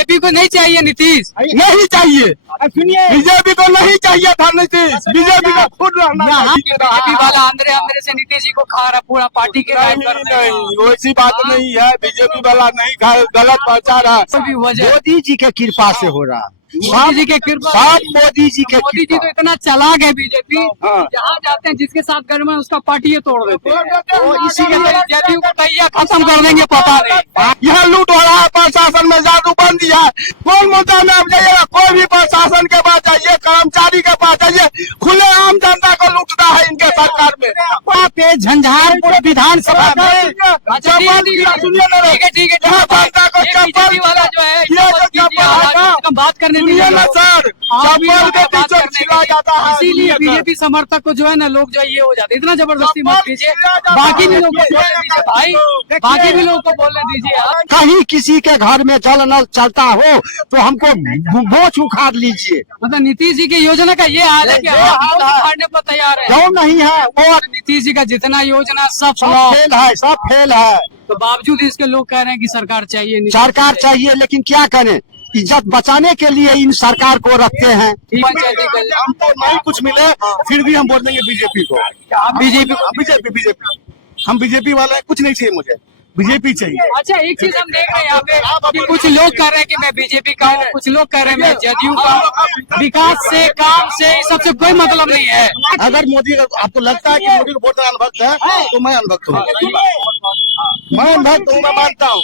BJP को नहीं चाहिए नीतीश, नहीं चाहिए। सुनिए, बीजेपी को नहीं चाहिए था नीतीश, बीजेपी का खुद रहना बीजेपी वाला अंदर अंदर से नीतीश जी को खा रहा, पूरा पार्टी के गायब कर रहे हैं। नहीं, वैसी बात नहीं है। बीजेपी वाला नहीं खा, गलत प्रचार है। कोई भी वजह मोदी जी के कृपा से हो रहा। मोदी जी के कृपा, सब मोदी जी के मोदी जी तो इतना चालाक है बीजेपी, जहाँ जाते हैं जिसके साथ गठबंधन उसका पार्टी ये तोड़ देते हैं। वो इसीलिए जदयू को तैयार खत्म कर देंगे, पता नहीं। यहाँ लूट हो रहा है, प्रशासन में जादू बन दिया है। कौन मुद्दा में आप जाइएगा, कोई भी प्रशासन के पास जाइए, कर्मचारी के पास जाइए, खुले आम जनता को लूटना है इनके सरकार में। वहाँ पे झंझारपुर विधानसभा में अच्छा, सुनिए ना, ठीक है ठीक है, यहाँ जनता को ये बीजेपी वाला जो है, ये जो चप्पल है ना, हम बात करने सुनिए ना सर, चप्पल के पीछे छिला जाता है। इसीलिए बीजेपी समर्थक को जो है ना लोग जो है ये हो जाते हैं। इतना जबरदस्ती मत कीजिए, बाकी भी लोग को बोलने दीजिए भाई, बाकी भी लोग को बोलने दीजिए आप। कहीं किसी के घर में जल नल चलता हो तो हमको बोझ उखाड़ लीजिए। मतलब नीतीश जी की योजना का ये हाल है कि हम उखाड़ने पर तैयार है। क्यों नहीं है? वो नीतीश जी का जितना योजना सब सब फ्लॉप, फेल है, सब फेल है। तो बावजूद इसके लोग कह रहे हैं कि सरकार चाहिए, नीतीश सरकार चाहिए, लेकिन क्या करें? इज्जत बचाने के लिए इन सरकार को रखते हैं। पंचायती का- हमको नहीं कुछ मिले फिर भी हम बोल देंगे बीजेपी को। आप बीजेपी को बीजेपी बीजेपी हम बीजेपी वाले हैं, कुछ नहीं चाहिए मुझे, बीजेपी चाहिए। अच्छा, एक चीज हम देख रहे हैं यहाँ पे कि कुछ लोग कह रहे हैं कि मैं बीजेपी का हूँ, कुछ लोग कह रहे हैं मैं जदयू का हूँ। विकास से, काम से, इस सबसे कोई मतलब नहीं है। अगर मोदी, आपको लगता है कि मोदी को वोट देना अनभक्त है तो मैं अनभक्त हूँ, मैं अनभक्त हूँ, मैं मानता हूँ।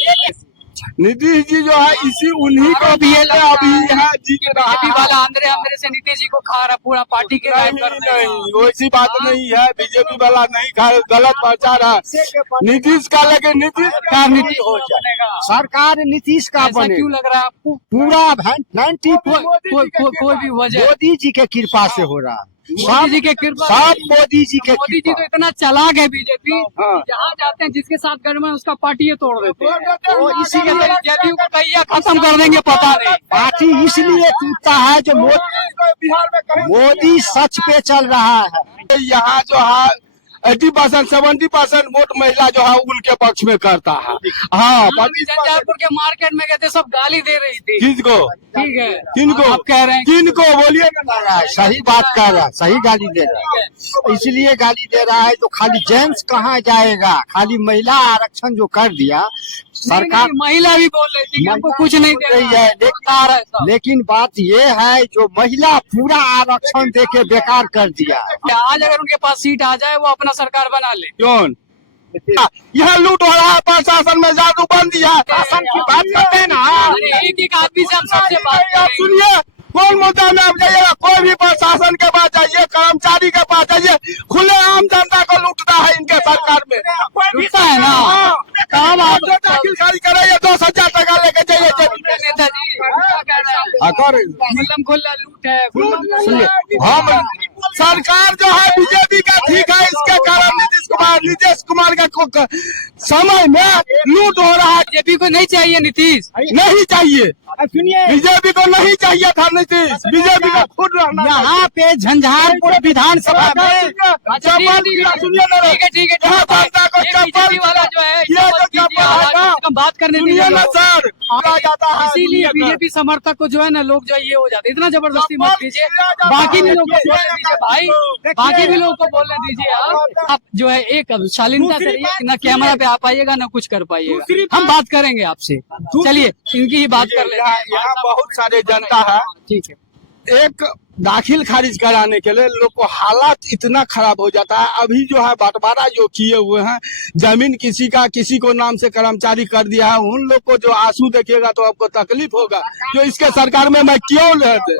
नीतीश जी जो है इसी उन्हीं को अभी ये अभी यहाँ जीत रहा बीजेपी है। वाला अंदर अंदर से नीतीश जी को खा रहा, पूरा पार्टी के गायब कर रहे हैं। नहीं, वैसी बात नहीं है। बीजेपी वाला नहीं खा, गलत प्रचार है। नीतीश का लगे, नीतीश का नीति हो जाए। सरकार नीतीश का ऐसा बने, क्यों लग रहा है आपको? पूरा 90 कोई भी वजह, मोदी जी के कृपा से हो रहा। मोदी जी के कृपा, सब मोदी जी के मोदी जी तो इतना चालाक है बीजेपी, जहाँ जाते हैं जिसके साथ गठबंधन उसका पार्टी ये तोड़ देते हैं। वो इसीलिए जदयू को तैयार खत्म कर देंगे, पता नहीं। पार्टी इसलिए टूटता है जो बिहार में मोदी सच पे चल रहा है। यहाँ जो है 80% 70% वोट महिला जो है उनके पक्ष में करता है। हाँ, झंझारपुर के मार्केट में गए थे, सब गाली दे रही थी। किसको ठीक है, किनको आप कह रहे हैं किनको बोलिए ना। सही बात कर रहा है, सही गाली दे रहा है। इसलिए गाली दे रहा है तो खाली जेंट्स कहाँ जाएगा? खाली महिला आरक्षण जो कर दिया सरकार, नहीं, महिला भी बोल रही थी कि हमको कुछ नहीं दे रही है, लेकिन बात ये है जो महिला पूरा आरक्षण देके बेकार कर दिया है। आज अगर उनके पास सीट आ जाए वो अपना सरकार बना ले। कौन यहाँ लूट हो रहा है, प्रशासन में जादू बन दिया है। शासन की बात करते हैं ना, एक एक आदमी से हम सबसे बात आप करेंगे। सुनिए, कौन मुद्दा में आप जाइएगा, कोई भी प्रशासन के पास जाइए, कर्मचारी के पास जाइए, खुले आम जनता को लूटना है इनके सरकार में। लूटता है ना, काम आप जो दाखिल खारिज कराइए 10,000 टका लेके जाइए। नेताजी क्या कह रहे हैं? खुल्लम खुल्ला लूट है, हम सरकार जो है बीजेपी का ठीक है, इसके कारण नीतीश कुमार का समय में लूट हो रहा है। बीजेपी को नहीं चाहिए नीतीश, नहीं चाहिए। सुनिए, बीजेपी को नहीं चाहिए था नीतीश, बीजेपी का खुद रहना। यहाँ पे झंझारपुर विधानसभा में अच्छा, सुनिए ना, ठीक है ठीक है, यहाँ जनता को बीजेपी वाला जो है ये जो चप्पल है ना, हम बात करने सुनिए दीजिए ना लोग। सर, आ जाता है। इसीलिए बीजेपी समर्थक को जो है ना लोग जो है ये हो जाते हैं। इतना जबरदस्ती मत कीजिए, बाकी भी लोग को बोलने दीजिए भाई, बाकी भी लोग को बोलने दीजिए। आप जो है एक शालीनता से रहिए, ना कैमरा पे आ पाइएगा ना कुछ कर पाइएगा। हम बात करेंगे आपसे, चलिए इनकी ही बात कर लेते हैं। यहाँ बहुत सारे जनता है, ठीक है, एक दाखिल खारिज कराने के लिए लोग को हालात इतना खराब हो जाता है। अभी जो है बंटवारा जो किए हुए हैं, जमीन किसी को नाम से कर्मचारी कर दिया है, उन लोग को जो आंसू देखिएगा तो आपको तकलीफ होगा। जो इसके सरकार में मैं क्यों रहते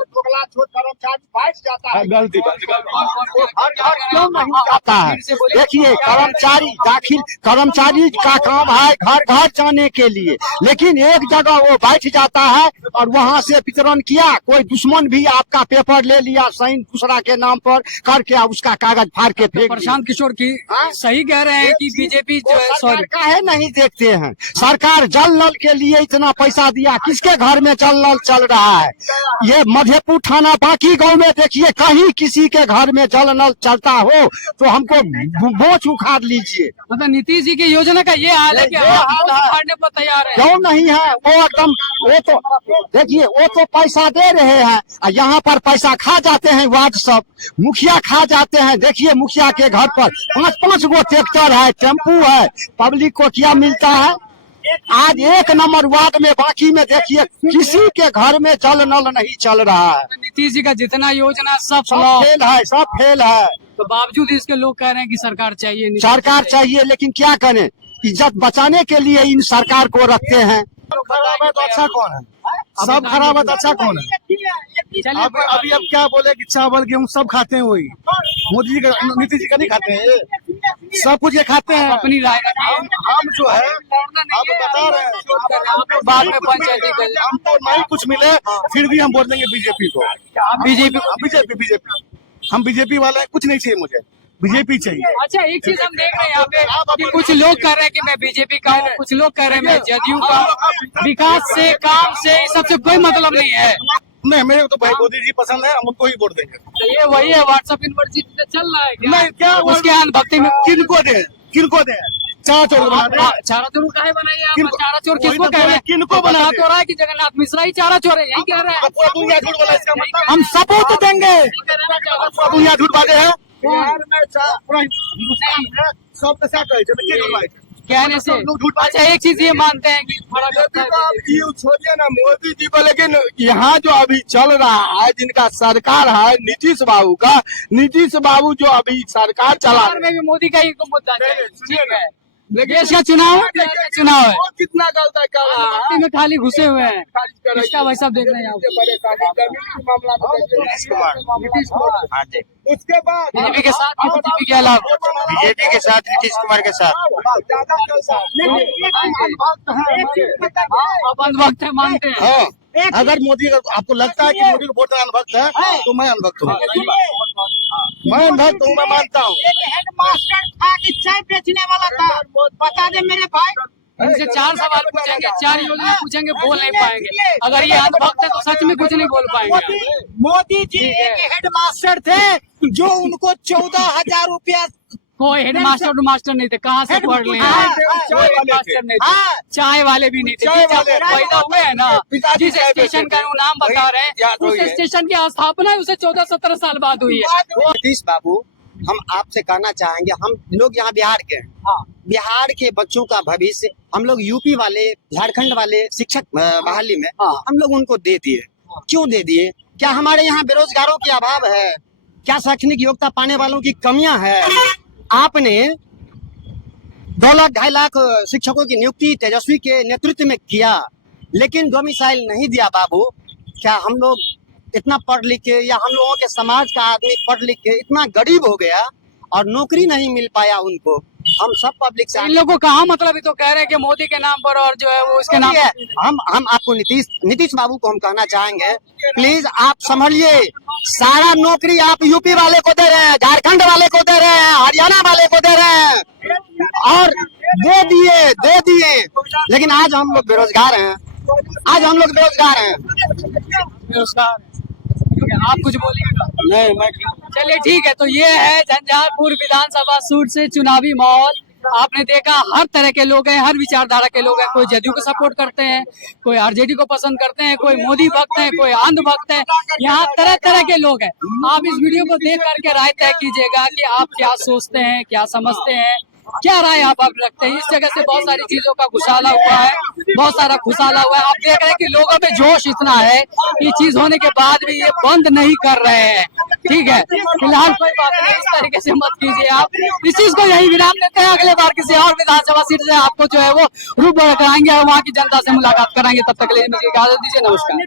गलती क्यों नहीं जाता है? देखिए, कर्मचारी का काम है घर घर जाने के लिए, लेकिन एक जगह वो बैठ जाता है और वहाँ से वितरण किया। कोई दुश्मन भी आपका पेपर ले लिया साइन दूसरा के नाम पर करके उसका कागज फाड़ के फेंक दिया। प्रशांत किशोर की सही कह रहे हैं कि बीजेपी जो है सरकार सॉरी काहे नहीं देखते हैं? सरकार जल नल के लिए इतना पैसा दिया, किसके घर में जल नल चल रहा है? ये मधेपुर थाना बाकी गांव में देखिए, कहीं किसी के घर में जल नल चलता हो तो हमको बोझ उखाड़ लीजिए। मतलब नीतीश जी की योजना का ये हाल है कि आप उखाड़ने पर तैयार है। क्यों नहीं है? वो एकदम, वो तो देखिए, वो तो पैसा दे रहे हैं और यहाँ पर पैसा खा जाते हैं वार्ड सब, मुखिया खा जाते हैं। देखिए मुखिया के घर पर 5-5 गो ट्रैक्टर है, टेम्पू है, पब्लिक को क्या मिलता है? आज 1 नंबर वार्ड में बाकी में देखिए किसी के घर में जल नल नहीं चल रहा है। नीतीश जी का जितना योजना सब सब फ्लॉप, फेल है, सब फेल है। तो बावजूद इसके लोग कह रहे हैं कि सरकार चाहिए, नीतीश सरकार चाहिए, लेकिन क्या करें? इज्जत बचाने के लिए इन सरकार को रखते हैं। खराब है तो अच्छा कौन है? सब खराब है तो अच्छा कौन है? चलिए अभी अब क्या बोले कि चावल गेहूँ सब खाते हैं, वही मोदी जी का नीतीश जी का नहीं खाते हैं, ये सब कुछ ये खाते हैं। अपनी राय रखिए। हम जो है आप बता रहे हैं, आप लोग बाद में पंचायती कर लें। हमको नहीं कुछ मिले फिर भी हम वोट देंगे बीजेपी को। बीजेपी बीजेपी हम बीजेपी वाले हैं, कुछ नहीं चाहिए मुझे, बीजेपी चाहिए। अच्छा, एक चीज हम देख रहे हैं यहाँ पे कि कुछ लोग कह रहे हैं कि मैं बीजेपी का हूँ, कुछ लोग कह रहे हैं मैं जदयू का हूँ। विकास से, काम से, इस सबसे कोई मतलब नहीं है। नहीं, मेरे को तो भाई मोदी जी पसंद है, हम उनको ही वोट देंगे। तो ये वही है, व्हाट्सएप यूनिवर्सिटी पे चल रहा है क्या? नहीं, क्या उसके अनुभक्ति में किनको दे चारा चोर बना दे। चारा चोर काहे बनाइए आप? किनको- चारा चोर वही किसको तो कह रहे हैं? किनको बना बना दे? तो रहा है कि जगन्नाथ मिश्रा ही चारा चोर है, यही कह रहे हैं। पूरा दुनिया झूठ बोला, इसका मतलब हम सबूत देंगे। पूरा दुनिया झूठ बाजे है। बिहार में पूरा हिंदुस्तान है, सब के साथ है, जब के करवाए थे। कहने से अच्छा, एक चीज ये मानते हैं कि फर्क होता है बीजेपी। छोड़िए ना मोदी जी को, लेकिन यहाँ जो अभी चल रहा है, जिनका सरकार है नीतीश बाबू का, नीतीश बाबू जो अभी सरकार चला बिहार में भी मोदी का ही को मुद्दा है। सुनिए ठीक ना, है, देश का चुनाव है, बिहार का चुनाव है। वो कितना गलत कर रहा है, भक्ति में खाली घुसे हुए हैं। खारिज कर रही है। इसका भाई साहब देख रहे हैं आप। परेशानी जमीन के मामला में नीतीश कुमार। हाँ जी, उसके बाद बीजेपी के साथ कि बीजेपी के अलावा? बीजेपी के साथ, नीतीश कुमार के साथ। ज्यादा चलता है। आप अंधभक्त है मानते हैं? हाँ, अगर मोदी, आपको लगता है कि मोदी को वोट अनभक्त है तो मैं अनभक्त हूँ, मैं अनभक्त हूँ, मैं मानता हूँ। हेड मास्टर था कि चाय बेचने वाला था, बता दे मेरे भाई। इनसे 4 सवाल पूछेंगे, 4 योजना पूछेंगे, बोल नहीं पाएंगे। अगर ये अंधभक्त है तो सच में कुछ नहीं बोल पाएंगे। मोदी जी ठीक है। एक हेड मास्टर थे जो उनको 14,000 रुपया कोई हेड मास्टर नहीं थे, कहाँ से पढ़ लें? हाँ, कोई हेड मास्टर नहीं थे, हाँ। चाय वाले भी नहीं थे। चाय जब वाले पैदा हुए हैं ना, पिताजी जिस चाय स्टेशन बेचते का वो नाम बता रहे याद हैं, हुई उस है। स्टेशन की स्थापना उसे 14-17 साल बाद हुई है। नीतीश बाबू, हम आपसे कहना चाहेंगे, हम लोग यहाँ बिहार के हैं, बिहार के बच्चों का भविष्य हम लोग यूपी वाले, झारखंड वाले शिक्षक बहाली में हम लोग उनको दे दिए। क्यों दे दिए? क्या हमारे यहाँ बेरोजगारों की अभाव है? क्या शैक्षणिक योग्यता पाने वालों की कमियां है? आपने 2 लाख 2.5 लाख शिक्षकों की नियुक्ति तेजस्वी के नेतृत्व में किया, लेकिन डोमिसाइल नहीं दिया बाबू। क्या हम लोग इतना पढ़ लिख के, या हम लोगों के समाज का आदमी पढ़ लिख के इतना गरीब हो गया और नौकरी नहीं मिल पाया उनको? हम सब पब्लिक से इन लोगों को कहाँ मतलब, ये तो कह रहे हैं कि मोदी के नाम पर और जो है वो उसके नाम है। हम आपको नीतीश बाबू को हम कहना चाहेंगे, प्लीज आप संभलिए। सारा नौकरी आप यूपी वाले को दे रहे हैं, झारखंड वाले को दे रहे हैं, हरियाणा वाले को दे रहे हैं, और दे दिए, लेकिन आज हम लोग बेरोजगार हैं। बेरोजगार। आप कुछ बोलिएगा? नहीं, मैं चलिए ठीक है, तो ये है झंझारपुर विधानसभा सीट से चुनावी माहौल। आपने देखा हर तरह के लोग हैं, हर विचारधारा के लोग हैं। कोई जदयू को सपोर्ट करते हैं, कोई आरजेडी को पसंद करते हैं, कोई मोदी भक्त है, कोई अंध भक्त है। यहाँ तरह तरह के लोग हैं। आप इस वीडियो को देख करके राय तय कीजिएगा कि आप क्या सोचते हैं, क्या समझते हैं, क्या राय आप रखते हैं। इस जगह से बहुत सारी चीजों का घुसाला हुआ है, बहुत सारा घुसाला हुआ है। आप देख रहे हैं कि लोगों में जोश इतना है कि चीज होने के बाद भी ये बंद नहीं कर रहे हैं। ठीक है, फिलहाल कोई बात नहीं, इस तरीके से मत कीजिए आप। इस चीज को यही विराम देते हैं। अगले बार किसी और विधानसभा सीट से आपको जो है वो रूप कराएंगे और वहाँ की जनता से मुलाकात कराएंगे। तब तक के लिए मुझे इजाजत दीजिए, नमस्कार।